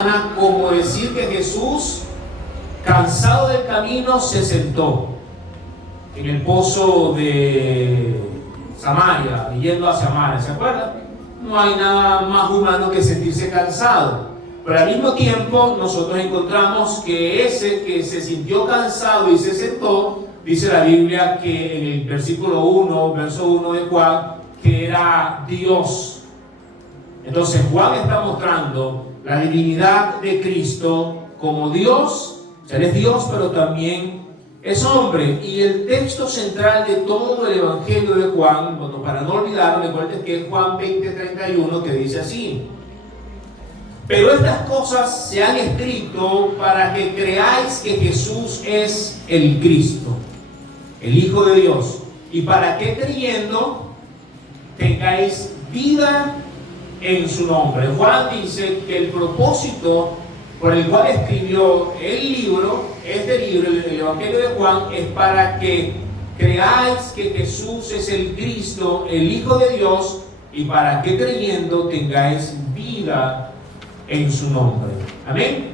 como decir que Jesús, cansado del camino, se sentó en el pozo de Samaria, yendo a Samaria, ¿se acuerdan? No hay nada más humano que sentirse cansado, pero al mismo tiempo nosotros encontramos que ese que se sintió cansado y se sentó, dice la Biblia que en el versículo 1, verso 1 de Juan, que era Dios. Entonces Juan está mostrando la divinidad de Cristo como Dios. O sea, Él es Dios, pero también es hombre. Y el texto central de todo el Evangelio de Juan, bueno, para no olvidarlo, recuerden que es Juan 20:31, que dice así: pero estas cosas se han escrito para que creáis que Jesús es el Cristo, el Hijo de Dios, y para que creyendo tengáis vida en su nombre. Juan dice que el propósito por el cual escribió el libro, el Evangelio de Juan, es para que creáis que Jesús es el Cristo, el Hijo de Dios, y para que creyendo tengáis vida en su nombre. Amén.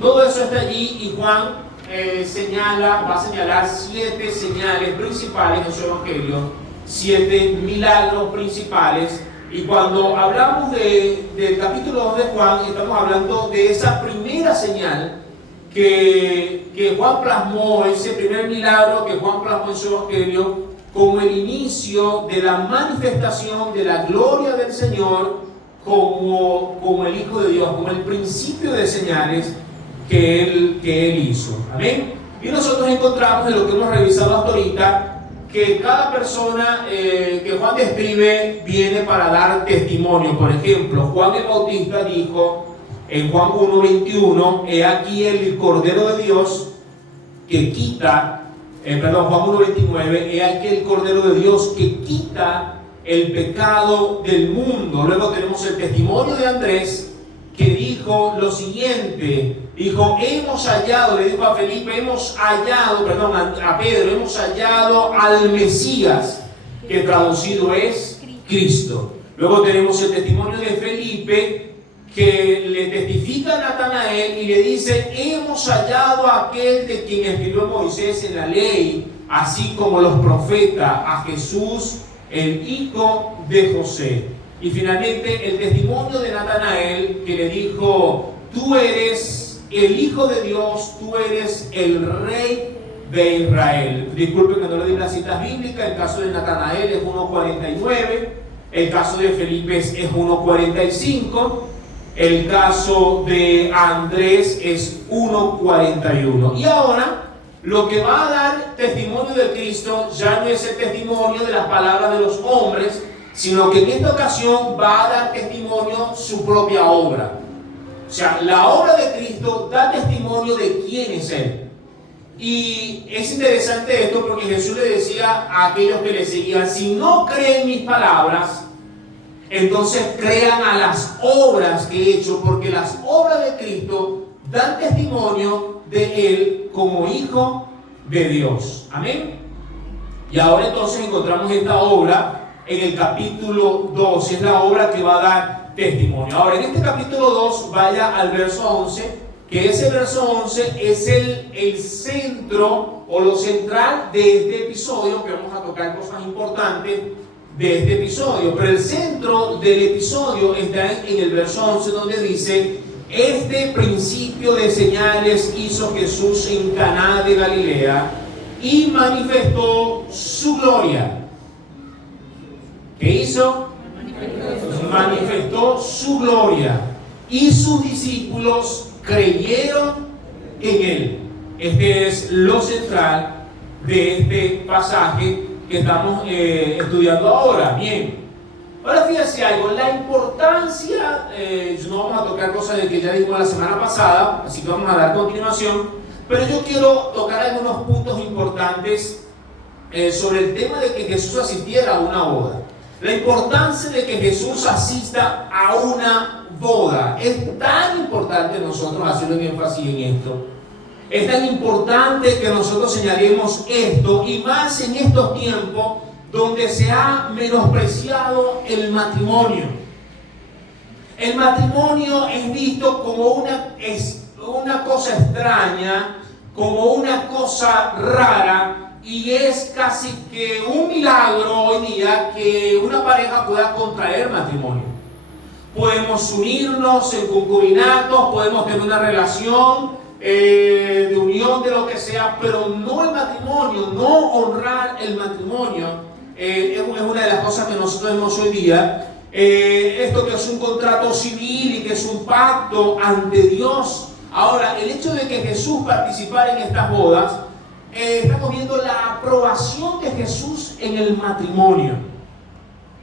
Todo eso está allí y Juan va a señalar 7 señales principales en su Evangelio, 7 milagros principales. Y cuando hablamos del capítulo 2 de Juan, estamos hablando de esa primera señal que Juan plasmó, ese primer milagro que Juan plasmó en su Evangelio, como el inicio de la manifestación de la gloria del Señor como el Hijo de Dios, como el principio de señales que Él hizo. Amén. Y nosotros encontramos en lo que hemos revisado hasta ahorita, que cada persona que Juan describe viene para dar testimonio. Por ejemplo, Juan el Bautista dijo en Juan 1:21, he aquí el Cordero de Dios que quita, Juan 1:29, he aquí el Cordero de Dios que quita el pecado del mundo. Luego tenemos el testimonio de Andrés, que dijo lo siguiente, dijo, hemos hallado, le dijo a Felipe, a Pedro, hemos hallado al Mesías, que traducido es Cristo. Luego tenemos el testimonio de Felipe, que le testifica a Natanael y le dice, hemos hallado a aquel de quien escribió Moisés en la ley, así como los profetas, a Jesús, el hijo de José. Y finalmente el testimonio de Natanael, que le dijo, tú eres el Hijo de Dios, tú eres el Rey de Israel. Disculpen que no le di las citas bíblicas. El caso de Natanael es 1:49, el caso de Felipe es 1:45, el caso de Andrés es 1:41. Y ahora lo que va a dar testimonio de Cristo ya no es el testimonio de las palabras de los hombres, sino que en esta ocasión va a dar testimonio su propia obra. O sea, la obra de Cristo da testimonio de quién es Él. Y es interesante esto porque Jesús le decía a aquellos que le seguían, si no creen mis palabras, entonces crean a las obras que he hecho, porque las obras de Cristo dan testimonio de Él como Hijo de Dios. Amén. Y ahora entonces encontramos esta obra en el capítulo 2, es la obra que va a dar testimonio. Ahora, en este capítulo 2, vaya al verso 11, que ese verso 11 es el centro o lo central de este episodio, que vamos a tocar cosas importantes de este episodio. Pero el centro del episodio está en el verso 11, donde dice, este principio de señales hizo Jesús en Caná de Galilea y manifestó su gloria. ¿Qué hizo? Manifestó su gloria y sus discípulos creyeron en Él. Este es lo central de este pasaje que estamos estudiando ahora. Bien, ahora fíjense algo, la importancia, no vamos a tocar cosas de que ya dijimos la semana pasada, así que vamos a dar continuación, pero yo quiero tocar algunos puntos importantes sobre el tema de que Jesús asistiera a una boda. La importancia de que Jesús asista a una boda es tan importante nosotros hacer un énfasis en esto. Es tan importante que nosotros señalemos esto, y más en estos tiempos donde se ha menospreciado el matrimonio. El matrimonio es visto como una cosa extraña, como una cosa rara, y es casi que un milagro hoy día que una pareja pueda contraer matrimonio. Podemos unirnos en concubinatos, podemos tener una relación de unión, de lo que sea, pero no el matrimonio, no honrar el matrimonio. Es una de las cosas que nosotros vemos hoy día. Esto que es un contrato civil y que es un pacto ante Dios. Ahora, el hecho de que Jesús participara en estas bodas, estamos viendo la aprobación de Jesús en el matrimonio.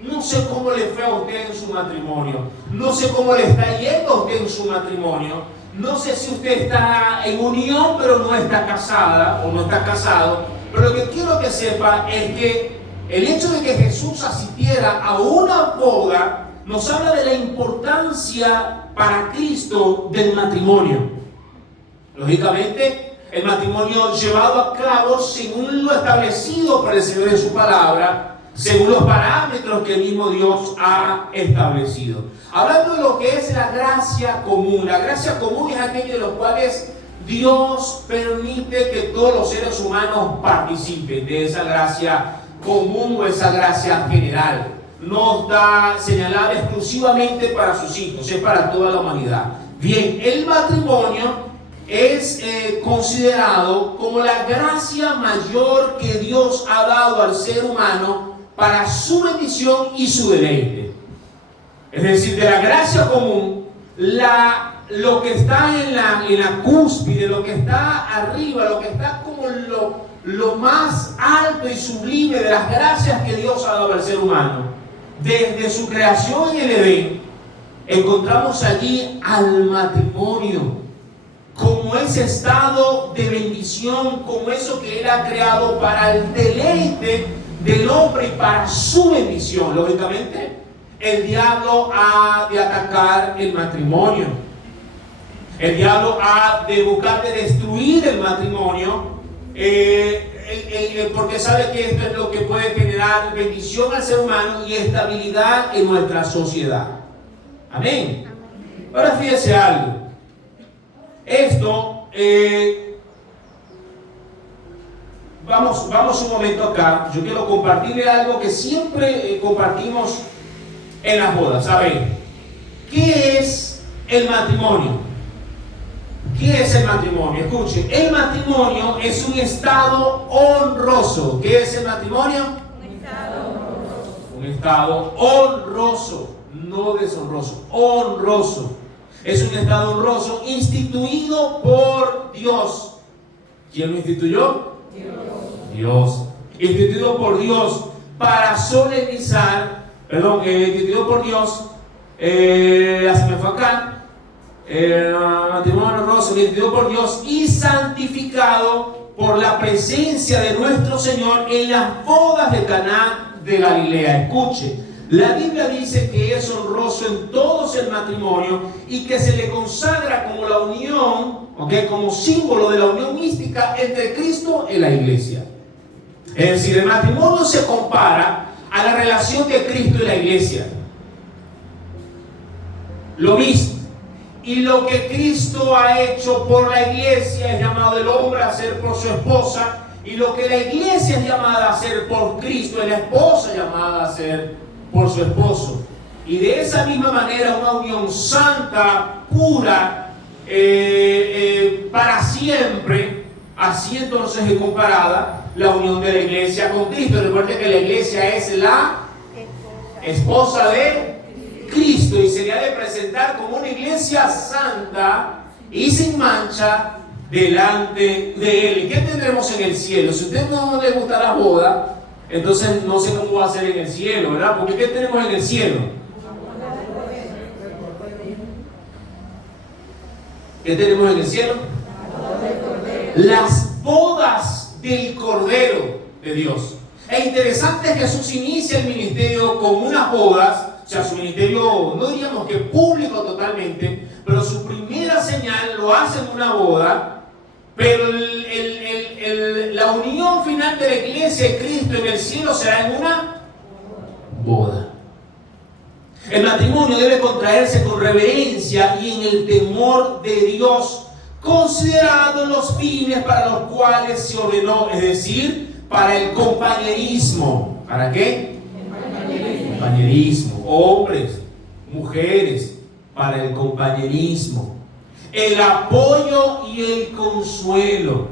No sé cómo le fue a usted en su matrimonio, no sé cómo le está yendo a usted en su matrimonio, no sé si usted está en unión pero no está casada o no está casado, pero lo que quiero que sepa es que el hecho de que Jesús asistiera a una boda nos habla de la importancia para Cristo del matrimonio. Lógicamente, el matrimonio llevado a cabo según lo establecido por el Señor en su palabra, según los parámetros que el mismo Dios ha establecido. Hablando de lo que es la gracia común. La gracia común es aquello de los cuales Dios permite que todos los seres humanos participen de esa gracia común o esa gracia general. No está señalada exclusivamente para sus hijos, es para toda la humanidad. Bien, el matrimonio es considerado como la gracia mayor que Dios ha dado al ser humano para su bendición y su deleite. Es decir, de la gracia común, lo que está en la cúspide, lo que está arriba, lo que está como lo más alto y sublime de las gracias que Dios ha dado al ser humano, desde su creación en el Edén, encontramos allí al matrimonio como ese estado de bendición, como eso que Él ha creado para el deleite del hombre y para su bendición. Lógicamente, el diablo ha de atacar el matrimonio. El diablo ha de buscar de destruir el matrimonio, porque sabe que esto es lo que puede generar bendición al ser humano y estabilidad en nuestra sociedad. Amén. Ahora fíjese algo. Esto, vamos un momento acá. Yo quiero compartirle algo que siempre compartimos en las bodas. A ver, ¿qué es el matrimonio? ¿Qué es el matrimonio? Escuche, el matrimonio es un estado honroso. ¿Qué es el matrimonio? Un estado honroso. Un estado honroso, no deshonroso, honroso. Es un estado honroso instituido por Dios. ¿Quién lo instituyó? Dios. Instituido por Dios para solemnizar, instituido por Dios, se me fue acá, matrimonio honroso, instituido por Dios y santificado por la presencia de nuestro Señor en las bodas de Caná de Galilea. Escuche, la Biblia dice que es honroso en todos el matrimonio y que se le consagra como la unión, como símbolo de la unión mística entre Cristo y la iglesia. Es decir, el matrimonio se compara a la relación de Cristo y la iglesia. Lo mismo. Y lo que Cristo ha hecho por la iglesia es llamado el hombre a hacer por su esposa, y lo que la iglesia es llamada a hacer por Cristo es la esposa llamada a hacer por su esposo. Y de esa misma manera una unión santa, pura, para siempre. Así entonces es comparada la unión de la iglesia con Cristo. Recuerde que la iglesia es la esposa de Cristo y sería de presentar como una iglesia santa y sin mancha delante de Él. ¿Y qué tendremos en el cielo? Si a usted no le gusta la boda, entonces no sé cómo va a ser en el cielo, ¿verdad? Porque ¿qué tenemos en el cielo? ¿Qué tenemos en el cielo? Las bodas del Cordero de Dios. Es interesante que Jesús inicia el ministerio con unas bodas, o sea, su ministerio no diríamos que público totalmente, pero su primera señal lo hace en una boda, pero la unión final de la iglesia y Cristo en el cielo será en una boda. El matrimonio debe contraerse con reverencia y en el temor de Dios, considerando los fines para los cuales se ordenó, es decir, para el compañerismo. ¿Para qué? Compañerismo. Hombres, mujeres, para el compañerismo, el apoyo y el consuelo.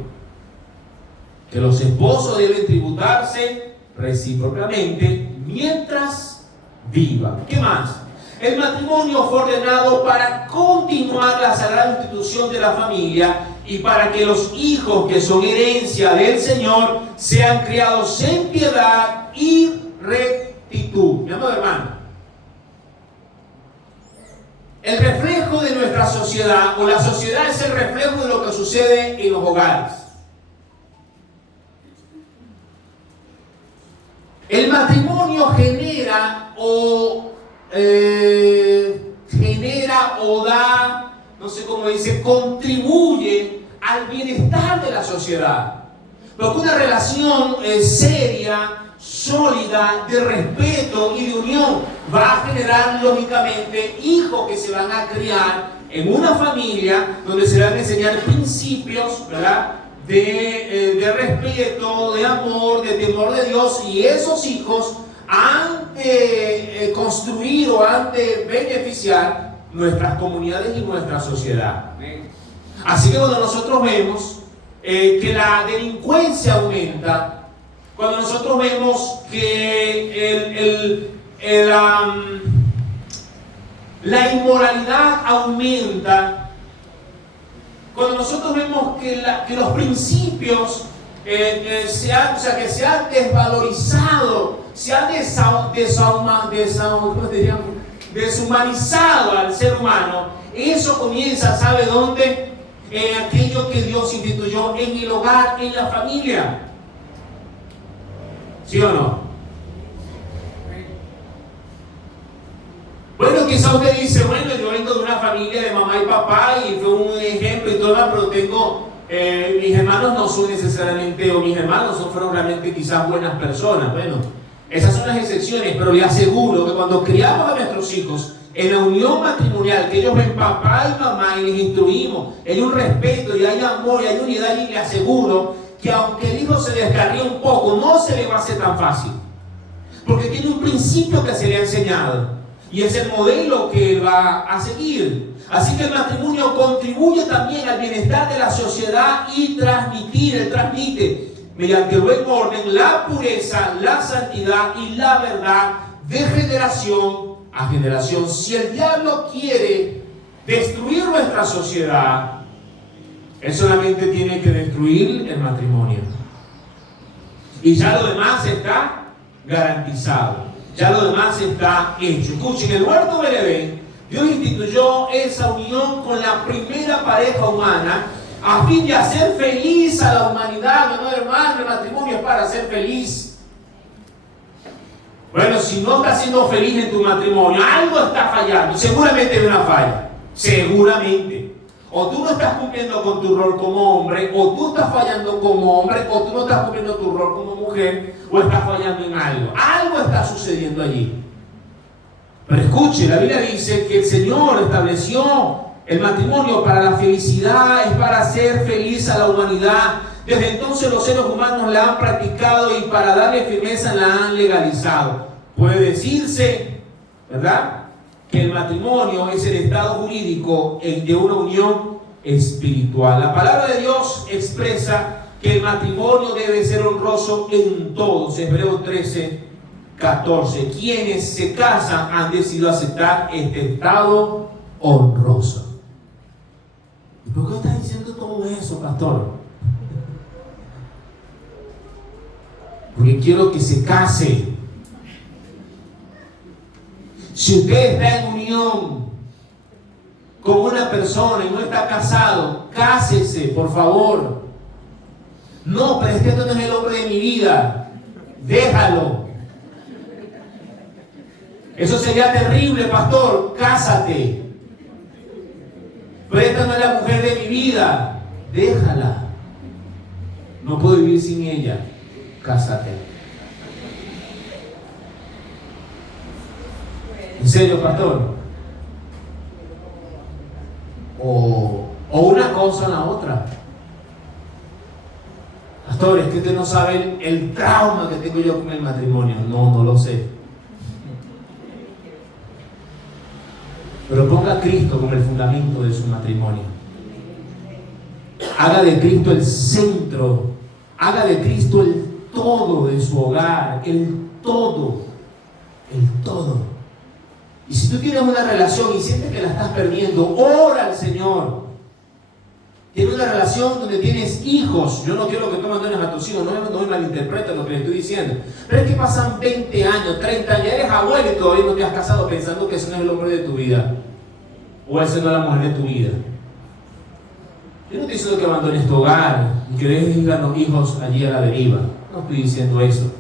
Que los esposos deben tributarse recíprocamente mientras vivan. ¿Qué más? El matrimonio fue ordenado para continuar la sagrada institución de la familia y para que los hijos que son herencia del Señor sean criados en piedad y rectitud. Mi amado hermano, el reflejo de nuestra sociedad, o la sociedad es el reflejo de lo que sucede en los hogares. El matrimonio genera o da, no sé cómo dice, contribuye al bienestar de la sociedad. Porque una relación seria, sólida, de respeto y de unión va a generar lógicamente hijos que se van a criar en una familia donde se van a enseñar principios, ¿verdad?, de respeto, de amor, de temor de Dios, y esos hijos han de construir o han de beneficiar nuestras comunidades y nuestra sociedad. Así que cuando nosotros vemos que la delincuencia aumenta, cuando nosotros vemos que la inmoralidad aumenta, cuando nosotros vemos que los principios se han desvalorizado, se han deshumanizado al ser humano, eso comienza, ¿sabe dónde? Aquello que Dios instituyó en el hogar, en la familia. ¿Sí o no? Bueno, quizá usted dice, bueno, yo vengo de una familia de mamá y papá y fue un ejemplo y todo, pero tengo, mis hermanos no son necesariamente, o mis hermanos fueron realmente quizás buenas personas. Bueno, esas son las excepciones, pero le aseguro que cuando criamos a nuestros hijos en la unión matrimonial, que ellos ven papá y mamá y les instruimos, hay un respeto y hay amor y hay unidad, y le aseguro que aunque el hijo se descarríe un poco, no se le va a hacer tan fácil, porque tiene un principio que se le ha enseñado y es el modelo que él va a seguir. Así que el matrimonio contribuye también al bienestar de la sociedad y transmite mediante el buen orden la pureza, la santidad y la verdad de generación a generación. Si el diablo quiere destruir nuestra sociedad, él solamente tiene que destruir el matrimonio. Y ya lo demás está garantizado. Ya lo demás está hecho. Escuchen, en el huerto del Edén, Dios instituyó esa unión con la primera pareja humana a fin de hacer feliz a la humanidad. No, hermano, el matrimonio es para ser feliz. Bueno, si no estás siendo feliz en tu matrimonio, algo está fallando. Seguramente hay una falla. Seguramente. O tú no estás cumpliendo con tu rol como hombre, o tú estás fallando como hombre, o tú no estás cumpliendo tu rol como mujer, o estás fallando en algo. Algo está sucediendo allí. Pero escuche, la Biblia dice que el Señor estableció el matrimonio para la felicidad, es para hacer feliz a la humanidad. Desde entonces los seres humanos la han practicado y para darle firmeza la han legalizado. Puede decirse, ¿verdad?, que el matrimonio es el estado jurídico de una unión espiritual. La palabra de Dios expresa que el matrimonio debe ser honroso en todos. Hebreos 13:14. Quienes se casan han decidido aceptar este estado honroso. ¿Y por qué está diciendo todo eso, pastor? Porque quiero que se case. Si usted está en unión con una persona y no está casado, cásese, por favor. No, pero es que este no es el hombre de mi vida. Déjalo. Eso sería terrible, pastor. Cásate. Pero esta no es la mujer de mi vida. Déjala. No puedo vivir sin ella. Cásate. ¿En serio, pastor? O una cosa o la otra. Pastor, es que usted no sabe el trauma que tengo yo con el matrimonio. No lo sé. Pero ponga a Cristo como el fundamento de su matrimonio. Haga de Cristo el centro. Haga de Cristo el todo de su hogar. El todo. Y si tú tienes una relación y sientes que la estás perdiendo, ora al Señor. Tienes una relación donde tienes hijos. Yo no quiero que tú abandones a tus hijos, no me malinterpretes lo que le estoy diciendo. Pero es que pasan 20 años, 30 años, eres abuelo y todavía no te has casado pensando que ese no es el hombre de tu vida. O esa no es la mujer de tu vida. Yo no estoy diciendo que abandones tu hogar y que dejes ir a los hijos allí a la deriva. No estoy diciendo eso.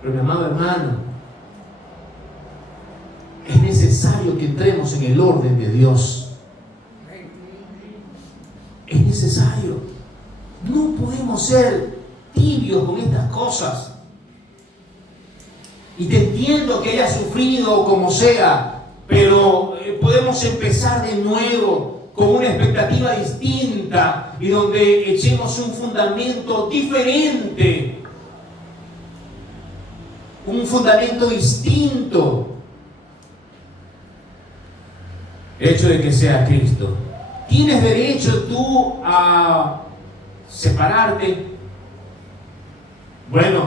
Pero mi amado hermano, es necesario que entremos en el orden de Dios. Es necesario. No podemos ser tibios con estas cosas. Y te entiendo que hayas sufrido como sea, pero podemos empezar de nuevo con una expectativa distinta y donde echemos un fundamento diferente, un fundamento distinto. El hecho de que sea Cristo. ¿Tienes derecho tú a separarte? Bueno,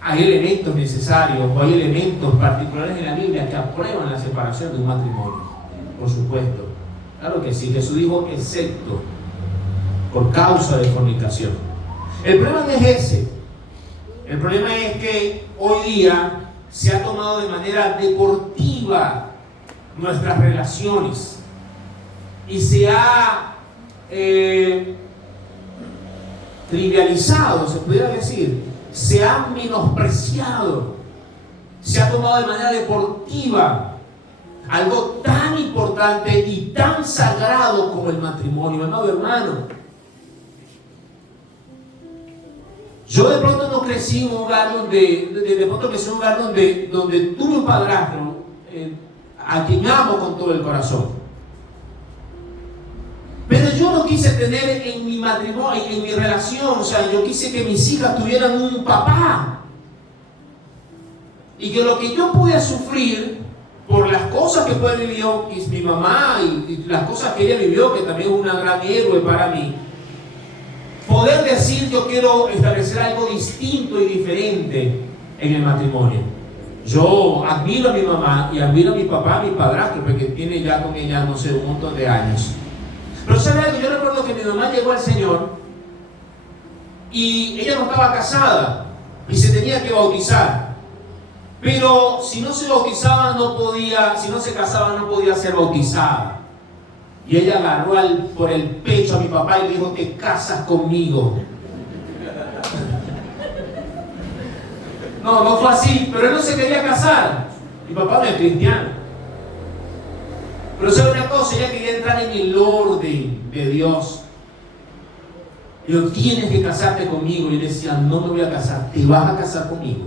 hay elementos necesarios o hay elementos particulares en la Biblia que aprueban la separación de un matrimonio. Por supuesto. Claro que sí. Jesús dijo excepto por causa de fornicación. El problema no es ese. El problema es que hoy día se ha tomado de manera deportiva nuestras relaciones y se ha trivializado, se pudiera decir, se ha menospreciado, se ha tomado de manera deportiva algo tan importante y tan sagrado como el matrimonio. Amado hermano, yo de pronto no crecí en un hogar donde tuve un padrastro a quien amo con todo el corazón. Pero yo no quise tener en mi matrimonio, en mi relación, o sea, yo quise que mis hijas tuvieran un papá. Y que lo que yo pude sufrir por las cosas que fue vivió mi mamá y las cosas que ella vivió, que también es una gran héroe para mí, poder decir yo quiero establecer algo distinto y diferente en el matrimonio. Yo admiro a mi mamá y admiro a mi papá, a mi padrastro, porque tiene ya con ella, no sé, un montón de años. Pero ¿sabe algo? Yo recuerdo que mi mamá llegó al Señor y ella no estaba casada y se tenía que bautizar. Pero si no se bautizaba no podía, si no se casaba no podía ser bautizada. Y ella agarró por el pecho a mi papá y le dijo: te casas conmigo. No fue así, pero él no se quería casar. Mi papá no es cristiano. Pero sabe una cosa, ella quería entrar en el orden de Dios. Y yo: tienes que casarte conmigo. Y él decía: no me voy a casar, te vas a casar conmigo.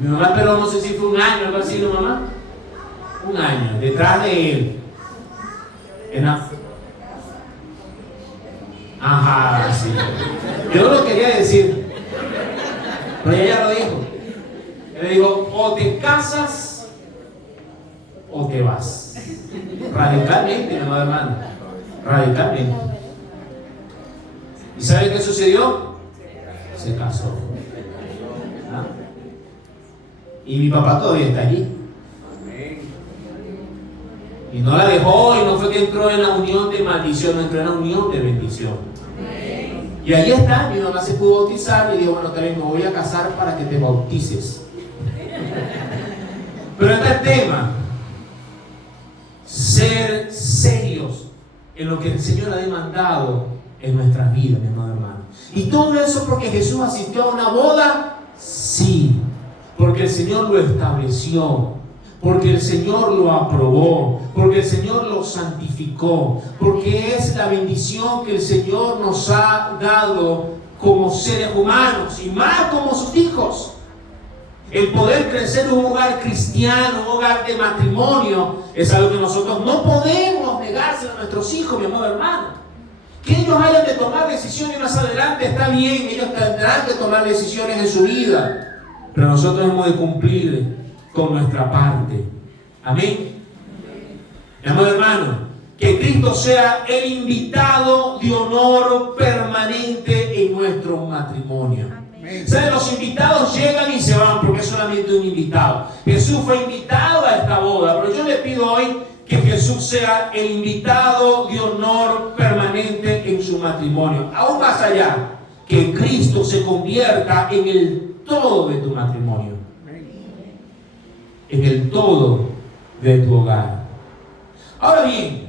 Mi mamá esperó, no sé si fue un año, algo así, ¿no, mamá? Un año, detrás de él. Ajá, sí. Yo no lo quería decir, pero ella lo dijo. Ella dijo: o te casas o te vas. Radicalmente, mi amado hermano. Radicalmente. ¿Y sabe qué sucedió? Se casó. ¿Ah? Y mi papá todavía está allí. Y no la dejó, y no fue que entró en la unión de maldición, no entró en la unión de bendición. Y ahí está, mi mamá se pudo bautizar y dijo: bueno, también me voy a casar para que te bautices. Pero está el tema: ser serios en lo que el Señor ha demandado en nuestras vidas, mi amado hermano. Y todo eso porque Jesús asistió a una boda, sí, porque el Señor lo estableció, porque el Señor lo aprobó, porque el Señor lo santificó, porque es la bendición que el Señor nos ha dado como seres humanos y más como sus hijos. El poder crecer en un hogar cristiano, un hogar de matrimonio, es algo que nosotros no podemos negárselo a nuestros hijos, mi amado hermano. Que ellos hayan de tomar decisiones más adelante está bien, ellos tendrán que tomar decisiones en su vida, pero nosotros hemos de cumplir con nuestra parte. Amén. Mi amado hermano, que Cristo sea el invitado de honor permanente en nuestro matrimonio. ¿Saben? Los invitados llegan y se van porque es solamente un invitado. Jesús fue invitado a esta boda, pero yo le pido hoy que Jesús sea el invitado de honor permanente en su matrimonio. Aún más allá, que Cristo se convierta en el todo de tu matrimonio, en el todo de tu hogar. Ahora bien,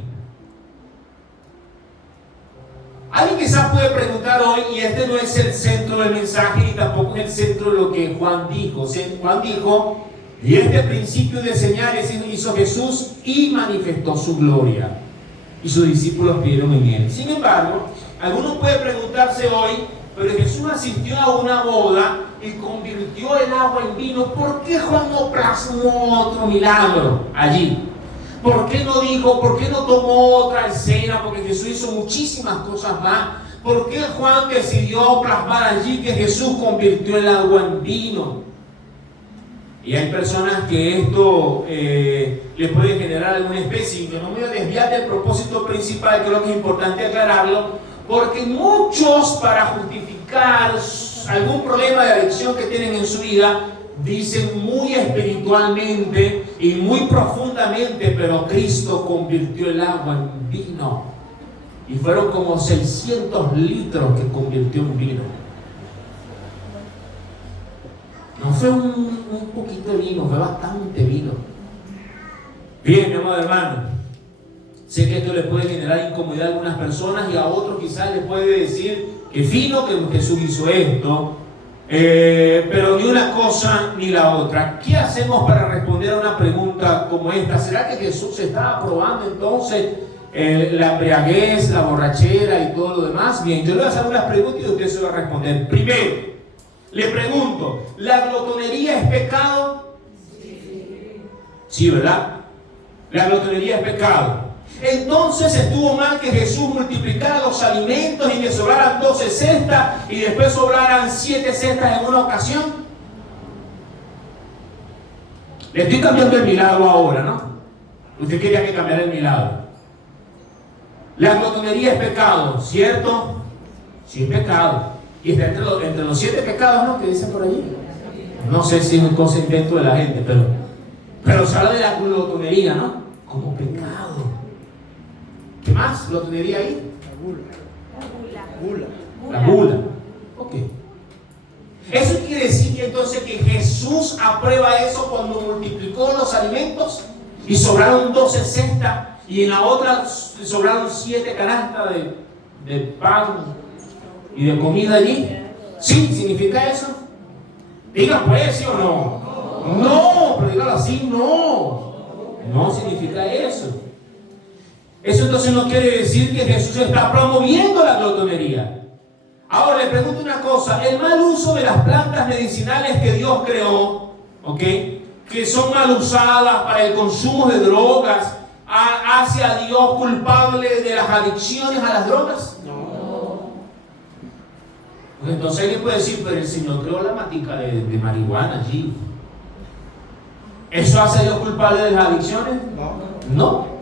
alguien quizás puede preguntar hoy, y este no es el centro del mensaje y tampoco es el centro de lo que Juan dijo. Juan dijo, y este principio de señales hizo Jesús y manifestó su gloria, y sus discípulos vieron en él. Sin embargo, algunos pueden preguntarse hoy, pero Jesús asistió a una boda y convirtió el agua en vino. ¿Por qué Juan no plasmó otro milagro allí? ¿Por qué no dijo, por qué no tomó otra escena? Porque Jesús hizo muchísimas cosas más. ¿Por qué Juan decidió plasmar allí que Jesús convirtió el agua en vino? Y hay personas que esto les puede generar alguna especie, que no me voy a desviar del propósito principal, creo que es importante aclararlo, porque muchos, para justificar algún problema de adicción que tienen en su vida, dicen muy espiritualmente y muy profundamente, pero Cristo convirtió el agua en vino. Y fueron como 600 litros que convirtió en vino. No fue un poquito de vino, fue bastante vino. Bien, mi amado hermano, sé que esto le puede generar incomodidad a algunas personas y a otros quizás les puede decir que fino que Jesús hizo esto. Pero ni una cosa ni la otra. ¿Qué hacemos para responder a una pregunta como esta? ¿Será que Jesús está aprobando entonces la embriaguez, la borrachera y todo lo demás? Bien, yo le voy a hacer unas preguntas y usted se va a responder. Primero, le pregunto, ¿la glotonería es pecado? Sí, ¿verdad? La glotonería es pecado. Entonces estuvo mal que Jesús multiplicara los alimentos y que sobraran 12 cestas y después sobraran 7 cestas en una ocasión. Le estoy cambiando el milagro ahora, ¿no? Usted quería que cambiara el milagro. La glotonería es pecado, ¿cierto? Sí, es pecado. Y está entre los 7 pecados, ¿no? Que dicen por allí. No sé si es un cosa invento de la gente, pero se habla de la glotonería, ¿no? Como pecado. ¿Qué más? ¿Glotonería ahí? La gula. Ok. Eso quiere decir que entonces que Jesús aprueba eso cuando multiplicó los alimentos y sobraron 12 cestas y en la otra sobraron 7 canastas de pan y de comida allí. ¿Sí? ¿Significa eso? Diga pues, ¿sí o no? No, pero dígalo así, no. No significa eso. Eso entonces no quiere decir que Jesús está promoviendo la glotonería. Ahora le pregunto una cosa, el mal uso de las plantas medicinales que Dios creó, ¿ok?, que son mal usadas para el consumo de drogas, ¿hace a Dios culpable de las adicciones a las drogas? No. Pues entonces alguien puede decir, pero el Señor creó la matica de marihuana allí. ¿Eso hace a Dios culpable de las adicciones? No.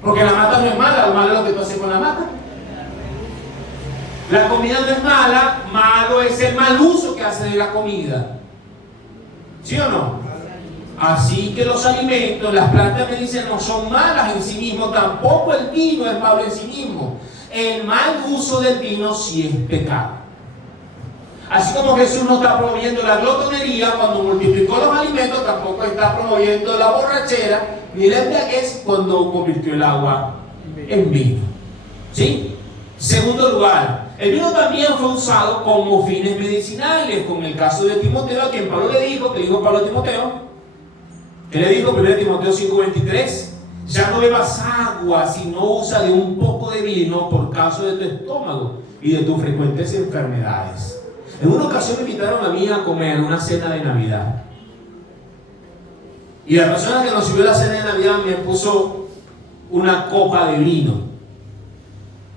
Porque la mata no es mala, lo malo es lo que tú haces con la mata. La comida no es mala, malo es el mal uso que hace de la comida. ¿Sí o no? Así que los alimentos, las plantas medicinales no son malas en sí mismos, tampoco el vino es malo en sí mismo. El mal uso del vino sí es pecado. Así como Jesús no está promoviendo la glotonería cuando multiplicó los alimentos, tampoco está promoviendo la borrachera ni la embriaguez cuando convirtió el agua en vino. ¿Sí? Segundo lugar, el vino también fue usado como fines medicinales, como el caso de Timoteo, a quien Pablo le dijo, que dijo Pablo a Timoteo, que le dijo 1 Timoteo 5:23, ya no bebas agua, sino usa de un poco de vino por causa de tu estómago y de tus frecuentes enfermedades. En una ocasión me invitaron a mí a comer una cena de Navidad. Y la persona que nos sirvió la cena de Navidad me puso una copa de vino.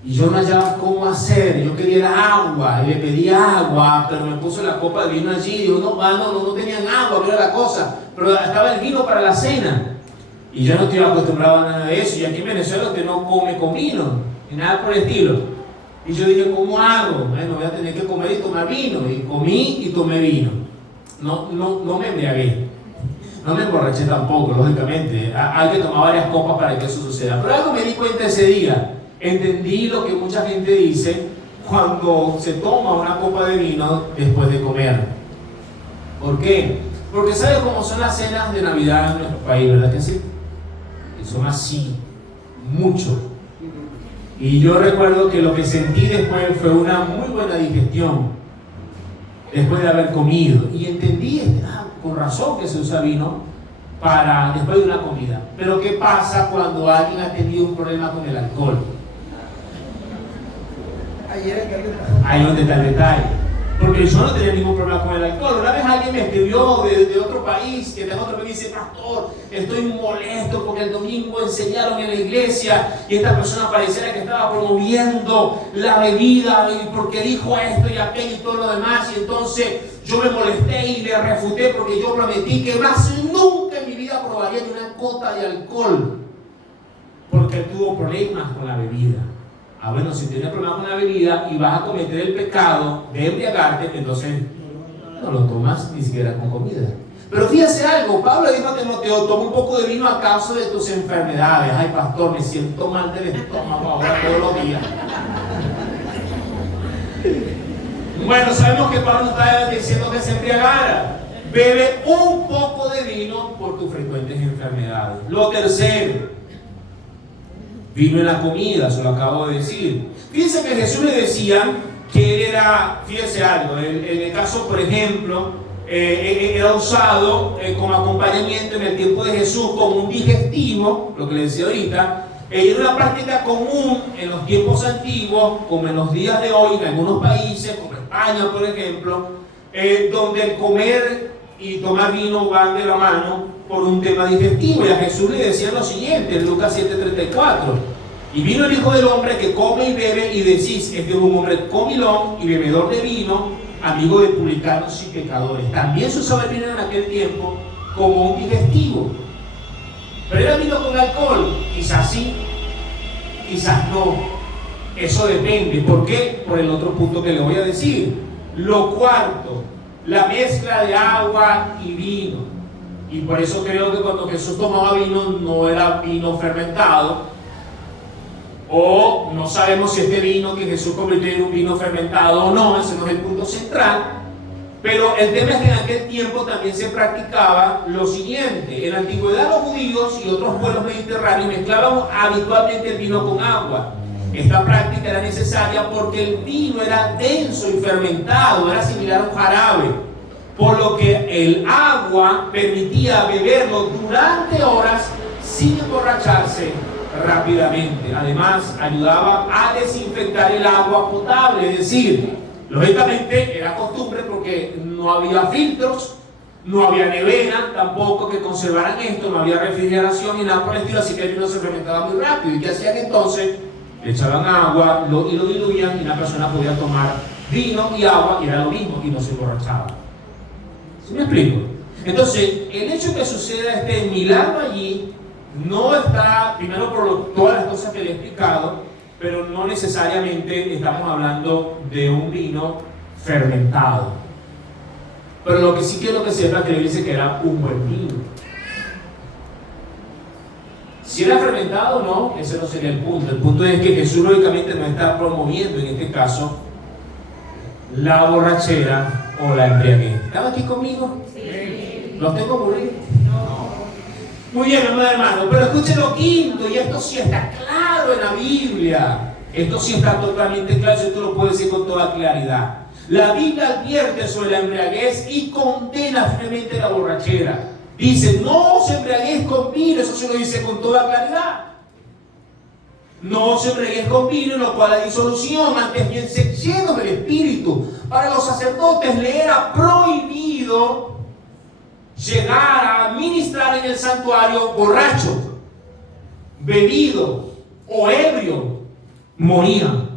Y yo no hallaba cómo hacer. Yo quería agua y le pedí agua, pero me puso la copa de vino allí. Y digo, no tenían agua, que era la cosa. Pero estaba el vino para la cena. Y yo no estoy acostumbrado a nada de eso. Y aquí en Venezuela usted no come con vino, ni nada por el estilo. Y yo dije, ¿cómo hago? Bueno, voy a tener que comer y tomar vino. Y comí y tomé vino. No me embriagué. No me emborraché tampoco, lógicamente. Hay que tomar varias copas para que eso suceda. Pero algo me di cuenta ese día. Entendí lo que mucha gente dice cuando se toma una copa de vino después de comer. ¿Por qué? Porque ¿sabes cómo son las cenas de Navidad en nuestro país, verdad que sí? Que son así, mucho. Y yo recuerdo que lo que sentí después fue una muy buena digestión después de haber comido. Y entendí, con razón que se usa vino para después de una comida. Pero ¿qué pasa cuando alguien ha tenido un problema con el alcohol? Ahí donde está el detalle. Porque yo no tenía ningún problema con el alcohol. Una vez alguien me escribió de otro país, que de otro país, dice, pastor, estoy molesto porque el domingo enseñaron en la iglesia y esta persona pareciera que estaba promoviendo la bebida y porque dijo esto y aquello y todo lo demás. Y entonces yo me molesté y le refuté porque yo prometí que más nunca en mi vida probaría ni una gota de alcohol. Porque tuvo problemas con la bebida. Bueno, si tienes problemas con la bebida y vas a cometer el pecado de embriagarte, entonces no lo tomas ni siquiera con comida. Pero fíjese algo, Pablo dijo a Timoteo, toma un poco de vino a causa de tus enfermedades. Ay, pastor, me siento mal del estómago ahora todos los días. Bueno, sabemos que Pablo está diciendo que se embriagara. Bebe un poco de vino por tus frecuentes enfermedades. Lo tercero, vino en la comida, se lo acabo de decir. Fíjense que Jesús le decía que él era, fíjense algo, en el caso, por ejemplo, era usado como acompañamiento en el tiempo de Jesús como un digestivo, lo que le decía ahorita. Era una práctica común en los tiempos antiguos, como en los días de hoy, en algunos países, como España, por ejemplo, donde el comer y tomar vino van de la mano por un tema digestivo. Y a Jesús le decía lo siguiente en Lucas 7:34: y vino el Hijo del Hombre que come y bebe, y decís, este es un hombre comilón y bebedor de vino, amigo de publicanos y pecadores. También se usaba el vino en aquel tiempo como un digestivo. Pero era vino con alcohol, quizás sí, quizás no. Eso depende. ¿Por qué? Por el otro punto que le voy a decir. Lo cuarto, la mezcla de agua y vino. Y por eso creo que cuando Jesús tomaba vino no era vino fermentado, o no sabemos si este vino que Jesús convirtió en un vino fermentado o no. Ese no es el punto central. Pero el tema es que en aquel tiempo también se practicaba lo siguiente. En la antigüedad los judíos y otros pueblos mediterráneos mezclaban habitualmente el vino con agua. Esta práctica era necesaria porque el vino era denso y fermentado, era similar a un jarabe, por lo que el agua permitía beberlo durante horas sin emborracharse rápidamente. Además, ayudaba a desinfectar el agua potable, es decir, lógicamente era costumbre porque no había filtros, no había nevera tampoco que conservaran esto, no había refrigeración ni nada por el estilo, así que el vino se fermentaba muy rápido. ¿Y qué hacían entonces? Le echaban agua y lo diluían, y una persona podía tomar vino y agua y era lo mismo y no se emborrachaba. ¿Sí me explico? Entonces, el hecho de que suceda este milagro allí no está, primero por todas las cosas que le he explicado, pero no necesariamente estamos hablando de un vino fermentado. Pero lo que sí quiero que sepa es que le dice que era un buen vino. Si era fermentado o no, ese no sería el punto. El punto es que Jesús lógicamente no está promoviendo en este caso la borrachera o la embriaguez. ¿Están aquí conmigo? Sí. ¿Los tengo aburridos? No. Muy bien, hermano, pero escuchen lo quinto, y esto sí está claro en la Biblia. Esto sí está totalmente claro, esto lo puedo decir con toda claridad. La Biblia advierte sobre la embriaguez y condena firmemente la borrachera. Dice, no os embriaguéis con vino, eso se lo dice con toda claridad. No se embriaguez con vino, en lo cual hay disolución, antes bien se llenos del Espíritu. Para los sacerdotes le era prohibido llegar a ministrar en el santuario borracho, bebido o ebrio. Moría.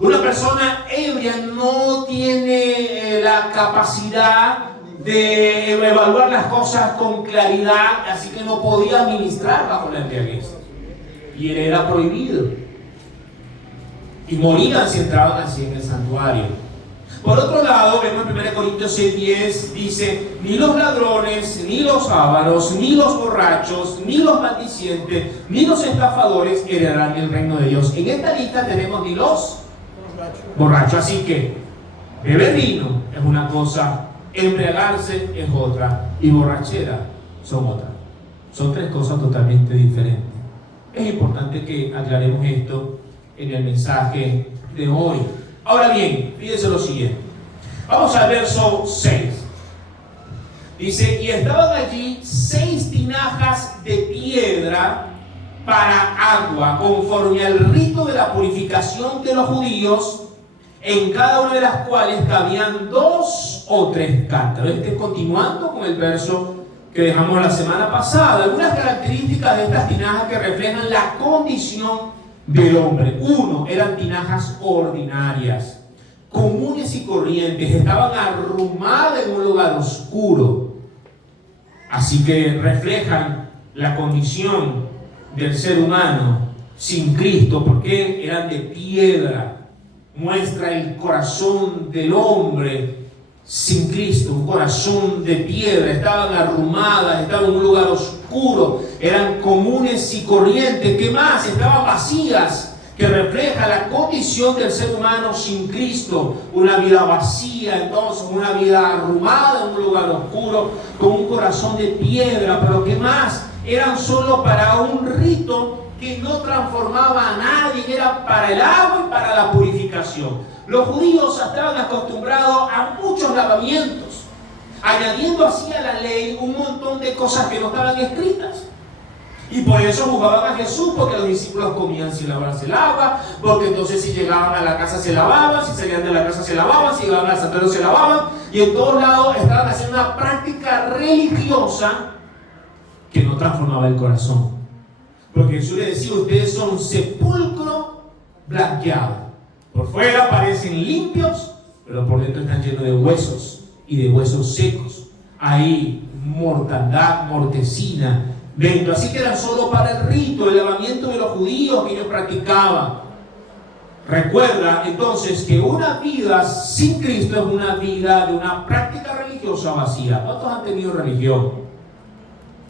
Una persona ebria no tiene la capacidad de evaluar las cosas con claridad, así que no podía ministrar bajo la embriaguez. Y él era prohibido. Y morían si entraban así en el santuario. Por otro lado, vemos en 1 Corintios 6:10, dice: ni los ladrones, ni los ávaros, ni los borrachos, ni los maldicientes, ni los estafadores heredarán el reino de Dios. En esta lista tenemos ni los borrachos. Así que beber vino es una cosa, embriagarse es otra, y borrachera son otra. Son tres cosas totalmente diferentes. Es importante que aclaremos esto en el mensaje de hoy. Ahora bien, fíjense lo siguiente. Vamos al verso 6. Dice: y estaban allí 6 tinajas de piedra para agua, conforme al rito de la purificación de los judíos, en cada una de las cuales cabían 2 o 3 cántaros. Continuando con el verso que dejamos la semana pasada, algunas características de estas tinajas que reflejan la condición del hombre. 1, eran tinajas ordinarias, comunes y corrientes, estaban arrumadas en un lugar oscuro, así que reflejan la condición del ser humano sin Cristo, porque eran de piedra. Muestra el corazón del hombre sin Cristo, un corazón de piedra. Estaban arrumadas, estaban en un lugar oscuro, eran comunes y corrientes. ¿Qué más? Estaban vacías, que refleja la condición del ser humano sin Cristo. Una vida vacía, entonces una vida arrumada en un lugar oscuro, con un corazón de piedra. Pero ¿qué más? Eran solo para un rito que no transformaba a nadie, era para el agua y para la purificación. Los judíos estaban acostumbrados a muchos lavamientos, añadiendo así a la ley un montón de cosas que no estaban escritas. Y por eso juzgaban a Jesús, porque los discípulos comían sin lavarse el agua, porque entonces si llegaban a la casa se lavaban, si salían de la casa se lavaban, si llegaban al santuario se lavaban, y en todos lados estaban haciendo una práctica religiosa que no transformaba el corazón. Porque Jesús le decía: ustedes son un sepulcro blanqueado. Por fuera parecen limpios, pero por dentro están llenos de huesos y de huesos secos. Hay mortandad, mortecina dentro. Así que eran solo para el rito, el lavamiento de los judíos que ellos practicaban. Recuerda entonces que una vida sin Cristo es una vida de una práctica religiosa vacía. ¿Cuántos han tenido religión?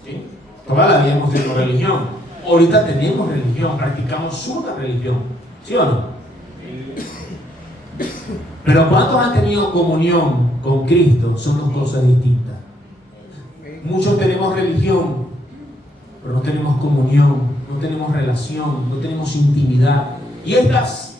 ¿Sí? Toda la vida hemos tenido religión. Ahorita tenemos religión, practicamos una religión, ¿sí o no? Pero ¿cuántos han tenido comunión con Cristo? Son dos cosas distintas. Muchos tenemos religión, pero no tenemos comunión, no tenemos relación, no tenemos intimidad. Y estas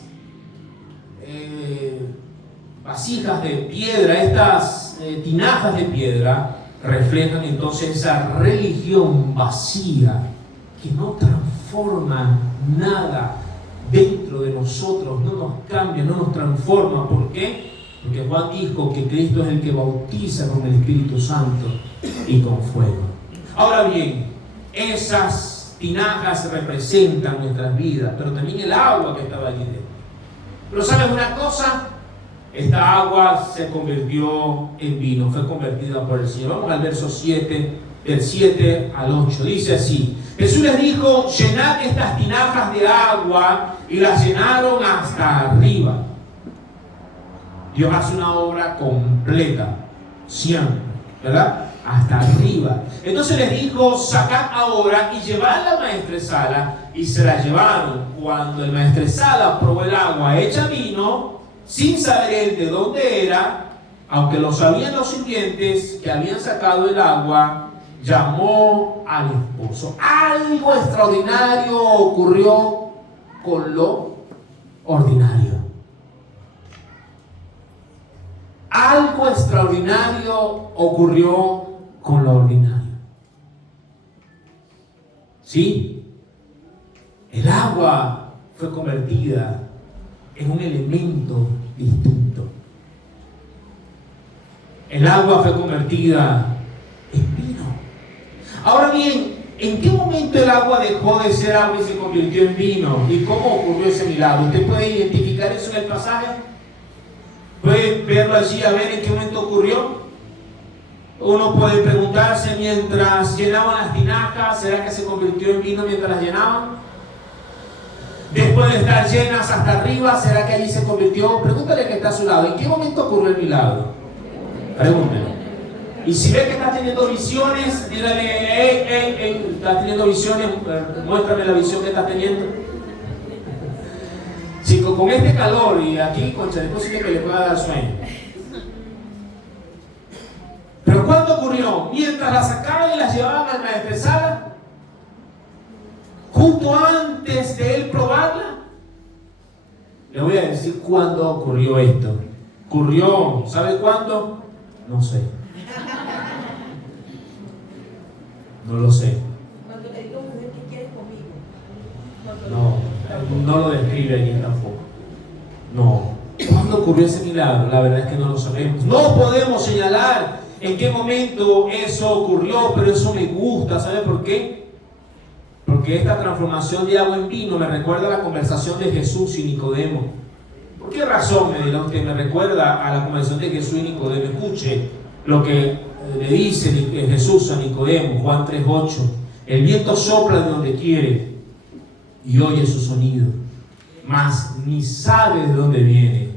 vasijas de piedra, estas tinajas de piedra, reflejan entonces esa religión vacía que no transforma nada dentro de nosotros, no nos cambia, no nos transforma. ¿Por qué? Porque Juan dijo que Cristo es el que bautiza con el Espíritu Santo y con fuego. Ahora bien, esas tinajas representan nuestras vidas, pero también el agua que estaba allí dentro. Pero ¿sabes una cosa? Esta agua se convirtió en vino, fue convertida por el Señor. Vamos al verso 7, del 7 al 8. Dice así: Jesús les dijo: llenad estas tinajas de agua, y las llenaron hasta arriba. Dios hace una obra completa, siempre, ¿verdad? Hasta arriba. Entonces les dijo: sacad ahora y llevad la maestresala, y se la llevaron. Cuando el maestresala probó el agua hecha vino, sin saber él de dónde era, aunque lo sabían los sirvientes que habían sacado el agua, llamó al esposo. Algo extraordinario ocurrió con lo ordinario. Algo extraordinario ocurrió con lo ordinario. ¿Sí? El agua fue convertida en un elemento distinto. El agua fue convertida en vino. Ahora bien, ¿en qué momento el agua dejó de ser agua y se convirtió en vino? ¿Y cómo ocurrió ese milagro? ¿Usted puede identificar eso en el pasaje? ¿Puede verlo allí a ver en qué momento ocurrió? Uno puede preguntarse mientras llenaban las tinajas, ¿será que se convirtió en vino mientras las llenaban? Después de estar llenas hasta arriba, ¿será que allí se convirtió? Pregúntale que está a su lado, ¿en qué momento ocurrió el milagro? Pregúntele. Y si ve que estás teniendo visiones, dígale, estás teniendo visiones, muéstrame la visión que estás teniendo. Chico, con este calor y aquí, concha, es posible que le pueda dar sueño. Pero ¿cuándo ocurrió? Mientras la sacaban y las llevaban al maestresala, justo antes de él probarla. Le voy a decir cuándo ocurrió esto. Ocurrió, ¿sabe cuándo? No sé. No lo sé. Cuando le digo a mujer que quieres conmigo. No lo describe allí tampoco. No. ¿Cuándo ocurrió ese milagro? La verdad es que no lo sabemos. No podemos señalar en qué momento eso ocurrió, pero eso me gusta. ¿Sabe por qué? Porque esta transformación de agua en vino me recuerda a la conversación de Jesús y Nicodemo. ¿Por qué razón, me dirá usted? Me recuerda a la conversación de Jesús y Nicodemo. Escuche lo que le dice Jesús a Nicodemo, Juan 3:8. El viento sopla de donde quiere y oye su sonido, mas ni sabe de dónde viene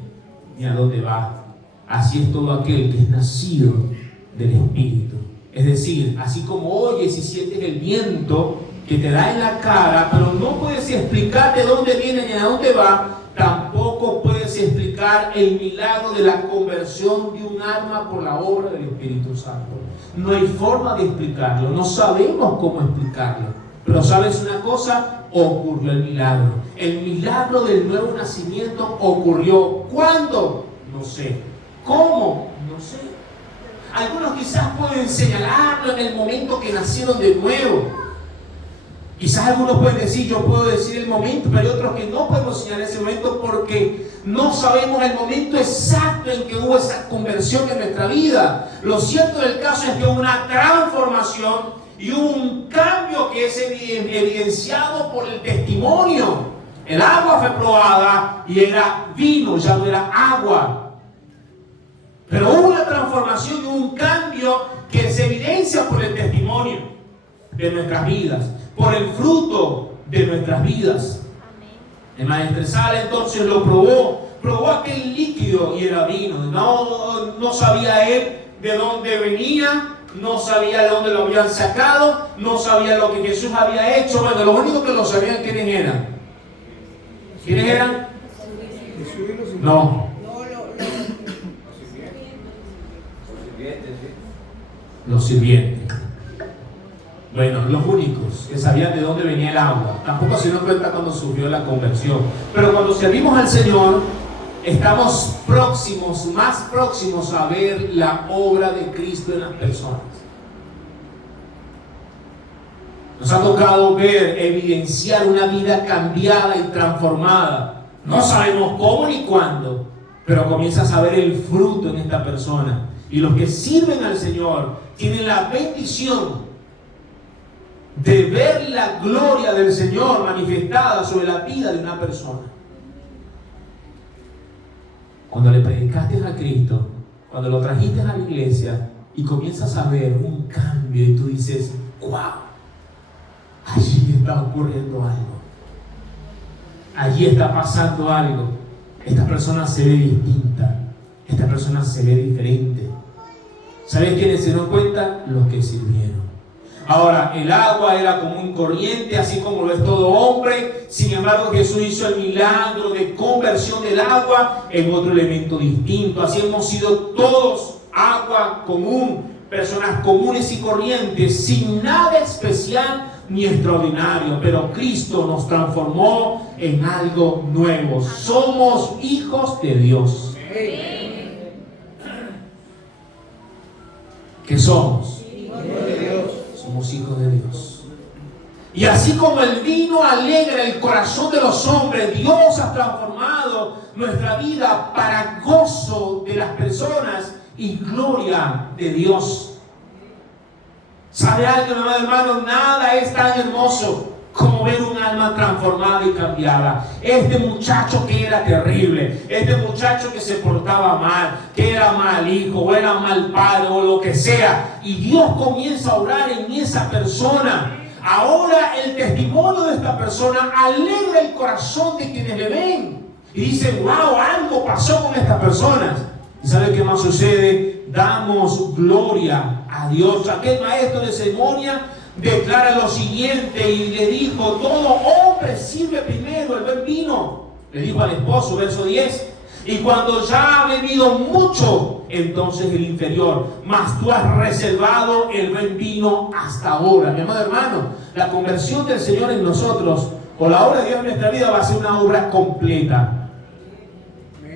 ni a dónde va. Así es todo aquel que es nacido del Espíritu. Es decir, así como oyes y sientes el viento que te da en la cara, pero no puedes explicar de dónde viene ni a dónde va, tampoco puedes explicar el milagro de la conversión de un alma por la obra del Espíritu Santo. No hay forma de explicarlo, no sabemos cómo explicarlo. Pero ¿sabes una cosa? Ocurrió el milagro. El milagro del nuevo nacimiento ocurrió. ¿Cuándo? No sé. ¿Cómo? No sé. Algunos quizás pueden señalarlo en el momento que nacieron de nuevo. Quizás algunos pueden decir, yo puedo decir el momento, pero hay otros que no podemos señalar ese momento porque no sabemos el momento exacto en que hubo esa conversión en nuestra vida. Lo cierto del caso es que hubo una transformación y un cambio que es evidenciado por el testimonio. El agua fue probada y era vino, ya no era agua. Pero hubo una transformación y un cambio que se evidencia por el testimonio de nuestras vidas, por el fruto de nuestras vidas. El maestresala entonces lo probó aquel líquido y era vino. No sabía él de dónde venía, no sabía de dónde lo habían sacado, no sabía lo que Jesús había hecho. Bueno, lo único que lo sabían quiénes eran. ¿Quiénes eran? No. Los sirvientes. Bueno, los únicos que sabían de dónde venía el agua. Tampoco se dio cuenta cuando sufrió la conversión. Pero cuando servimos al Señor, estamos próximos, más próximos a ver la obra de Cristo en las personas. Nos ha tocado ver, evidenciar una vida cambiada y transformada. No sabemos cómo ni cuándo, pero comienzas a ver el fruto en esta persona. Y los que sirven al Señor tienen la bendición de ver la gloria del Señor manifestada sobre la vida de una persona. Cuando le predicaste a Cristo, cuando lo trajiste a la iglesia y comienzas a ver un cambio y tú dices, wow, allí está ocurriendo algo, allí está pasando algo, esta persona se ve distinta, esta persona se ve diferente. ¿Sabes quiénes se dieron cuenta? Los que sirvieron. Ahora, el agua era común corriente, así como lo es todo hombre. Sin embargo, Jesús hizo el milagro de conversión del agua en otro elemento distinto. Así hemos sido todos agua común, personas comunes y corrientes, sin nada especial ni extraordinario. Pero Cristo nos transformó en algo nuevo. Somos hijos de Dios. ¿Qué somos? Somos hijos de Dios. Y así como el vino alegra el corazón de los hombres, Dios ha transformado nuestra vida para gozo de las personas y gloria de Dios. ¿Sabe algo, mi amado hermano? Nada es tan hermoso como ver un alma transformada y cambiada. Este muchacho que era terrible, este muchacho que se portaba mal, que era mal hijo, o era mal padre, o lo que sea, y Dios comienza a orar en esa persona. Ahora el testimonio de esta persona alegra el corazón de quienes le ven y dicen: wow, algo pasó con estas personas. ¿Y sabe qué más sucede? Damos gloria a Dios. Aquel maestro de ceremonia declara lo siguiente y le dijo: todo hombre sirve primero el buen vino. Le dijo al esposo, verso 10: y cuando ya ha bebido mucho, entonces el inferior, mas tú has reservado el buen vino hasta ahora. Mi amado hermano, la conversión del Señor en nosotros, o la obra de Dios en nuestra vida, va a ser una obra completa.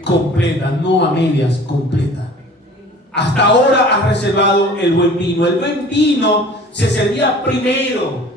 Completa, no a medias, completa. Hasta ahora has reservado el buen vino. El buen vino se servía primero.